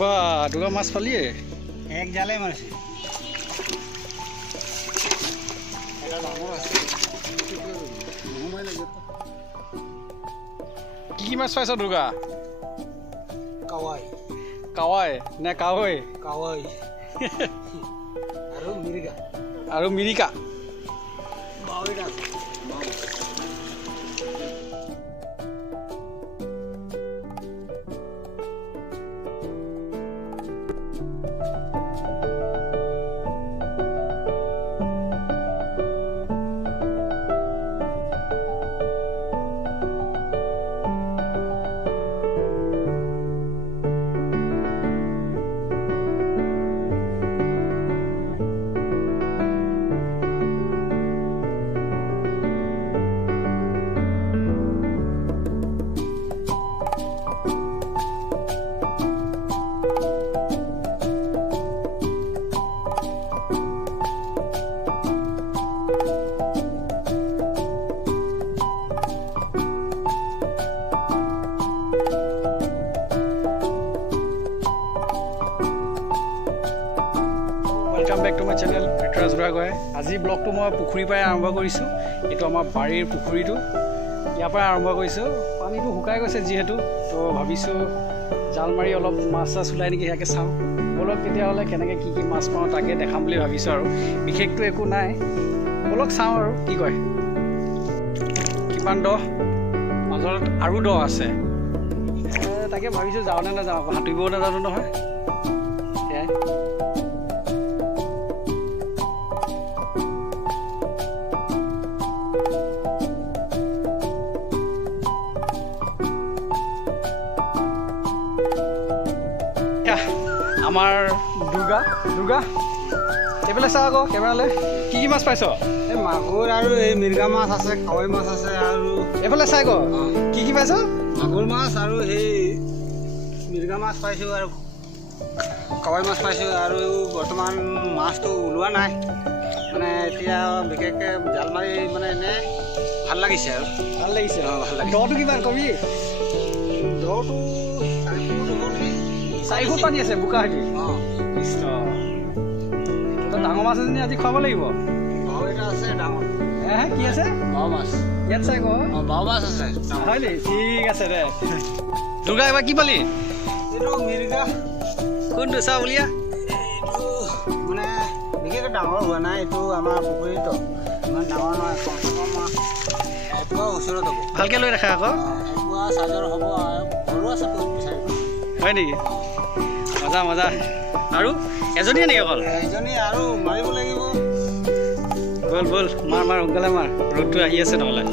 বাহ, দুগা মাছ পালিয়ে? এক জালে মাৰিছে। কি মাছ পাইছ দুগা? কাৱাই কাৱাই নে কাৱৈ? কাৱাই আৰু মিৰিকা আৰু মিৰিকা। বাৱৈটা welcome back to my channel Rituraj Buragohain. আজি ব্লগটো মই পুখুৰীৰ পৰাই আৰম্ভ কৰিছোঁ। এইটো আমাৰ বাৰীৰ পুখুৰীটো, ইয়াৰ পৰাই আৰম্ভ কৰিছোঁ। পানীটো শুকাই গৈছে যিহেতু, তো ভাবিছোঁ জাল মাৰি অলপ মাছ চাছ ওলাই নেকি সেয়াকে চাওঁ। ব'লক তেতিয়াহ'লে কেনেকৈ কি কি মাছ পাওঁ তাকে দেখাম বুলি ভাবিছোঁ। আৰু বিশেষটো একো নাই, ব'লক চাওঁ আৰু কি কয়। কিমান দ, মাজত আৰু দ আছে, তাকে ভাবিছোঁ যাওঁ নে নাযাওঁ। আকৌ সাঁতুৰিবও নাজানো নহয়, সেয়াই। আমাৰ দুৰ্গা এইফালে চাওঁ আকৌ কেমেৰালৈ। কি কি মাছ পাইছ? এই মাগুৰ আৰু এই মিৰিকা মাছ আছে, কাৱৈ মাছ আছে আৰু এইফালে চাই আকৌ কি কি পাইছ? মাগুৰ মাছ আৰু সেই মিৰিকা মাছ পাইছোঁ আৰু কাৱৈ মাছ পাইছোঁ। আৰু বৰ্তমান মাছটো ওলোৱা নাই, মানে এতিয়া বিশেষকৈ জাল মাৰি মানে এনেই ভাল লাগিছে আৰু ভাল লাগিছে। ভাল লাগিছে। দটো কিমান কবি? দটো 4 ফুট পানী আছে বোকা হেৰি। তই ডাঙৰ মাছ এজনী আজি খুৱাব লাগিব। বাও এটা আছে ডাঙৰ। কি আছে? বাও মাছ ইয়াত চাই আকৌ বাও মাছ আছে। হয় নি? ঠিক আছে দে। দুৰ্গা এবাৰ কি পালি? এইটো মিৰিকা। কোনটো চা বুলিয়া? এইটো মানে বিশেষকৈ ডাঙৰ হোৱা নাই, এইটো আমাৰ পুখুৰীতো ইমান ডাঙৰ নহয়, কমচে কম এপোৱা ওচৰত হ'ব। ভালকৈ লৈ ৰাখা আকৌ। এপোৱা চাইজৰ হ'ব আৰু সৰু আছে বিচাৰিব। হয় নেকি? মজা মজা। আৰু এজনীয়ে নেকি অকল? এইজনী আৰু মাৰিব লাগিব। ব'ল ব'ল, মাৰ মাৰ সোনকালে মাৰ, ৰ'দটো আহি আছে নহ'লে।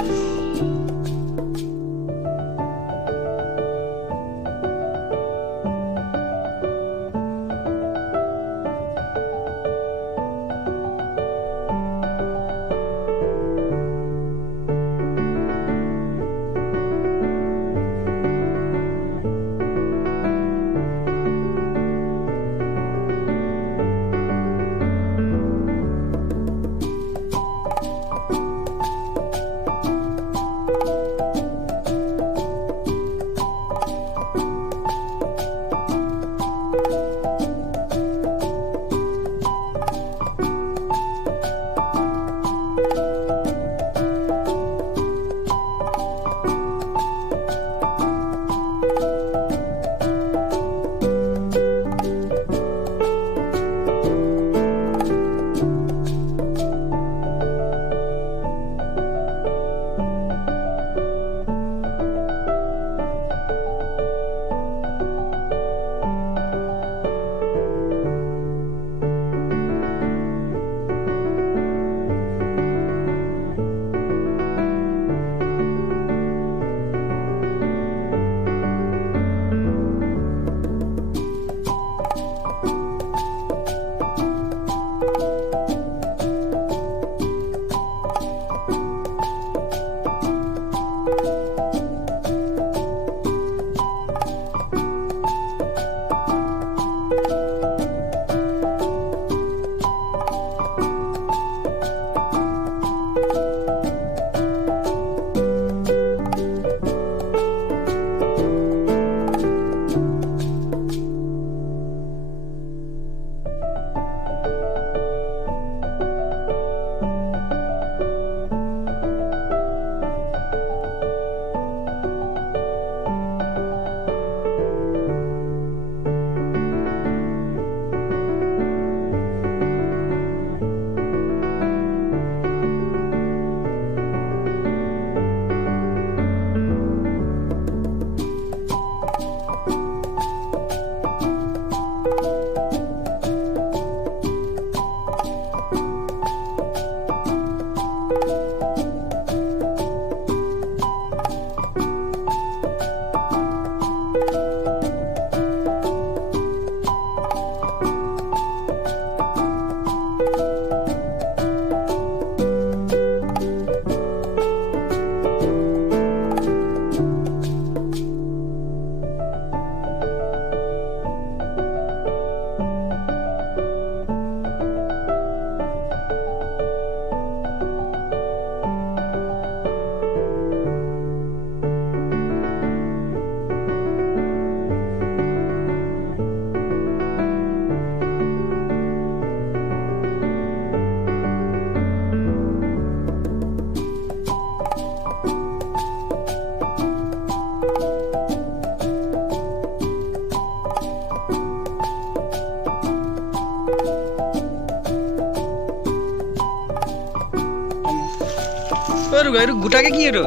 এইটো গোটাকে কি এইটো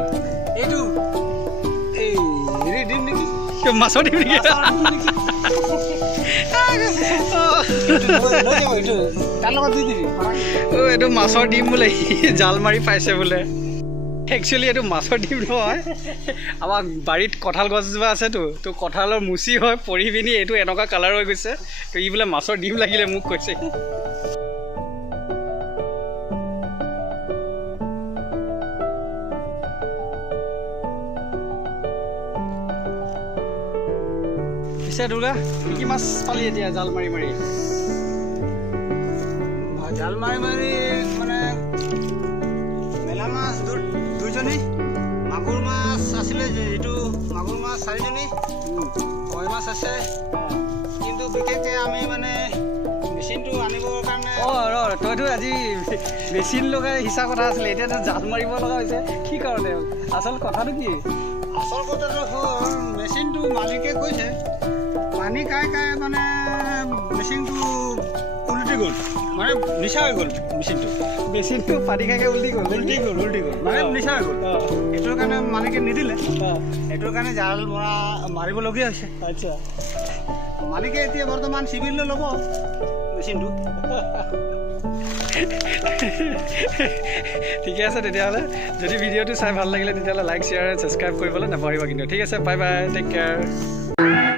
এইটো এই হেৰি দিম নেকি মাছৰ দিম নেকি তাৰ লগত দি দিবি এইটো মাছৰ ডিম বোলে জাল মাৰি পাইছে বোলে একচুৱেলি এইটো মাছৰ ডিম নহয় আমাৰ বাৰীত কঁঠাল গছজোপা আছেতো তো কঁঠালৰ মুচি হয় পৰি পিনি এইটো এনেকুৱা কালাৰ হৈ গৈছে তো ই বোলে মাছৰ ডিম লাগিলে মোক কৈছে পিছে দুৰ্গা কি মাছ পালি এতিয়া জাল মাৰি মাৰি জাল মাৰি মাৰি মানে মেলা মাছ দুইজনী মাগুৰ মাছ আছিলে যে এইটো মাগুৰ মাছ 4জনী কই মাছ আছে কিন্তু বিশেষকৈ আমি মানে মেচিনটো আনিবৰ কাৰণে তইতো আজি মেচিন লগাই হিচা কথা আছিলে এতিয়াতো জাল মাৰিব লগা হৈছে কি কাৰণে আচল কথাটো কি আচল কথাটো হ'ল মেচিনটো মালিকে কৈছে পানী খাই খাই মানে মেচিনটো উলটি গ'ল মানে নিচা হৈ গ'ল মেচিনটো পানী খাই উলটি গ'ল মানে নিচা হৈ গ'ল এইটোৰ কাৰণে মালিকে নিদিলে এইটোৰ কাৰণে জাল মাৰিবলগীয়া হৈছে আচ্ছা মালিকে এতিয়া বৰ্তমান চিভিল লৈ ল'ব মেচিনটো ঠিকে আছে তেতিয়াহ'লে যদি ভিডিঅ'টো চাই ভাল লাগিলে তেতিয়াহ'লে লাইক শ্বেয়াৰ ছাবস্ক্ৰাইব কৰিবলৈ নাপাহৰিবা কিন্তু ঠিক আছে বাই বাই টেক কেয়াৰ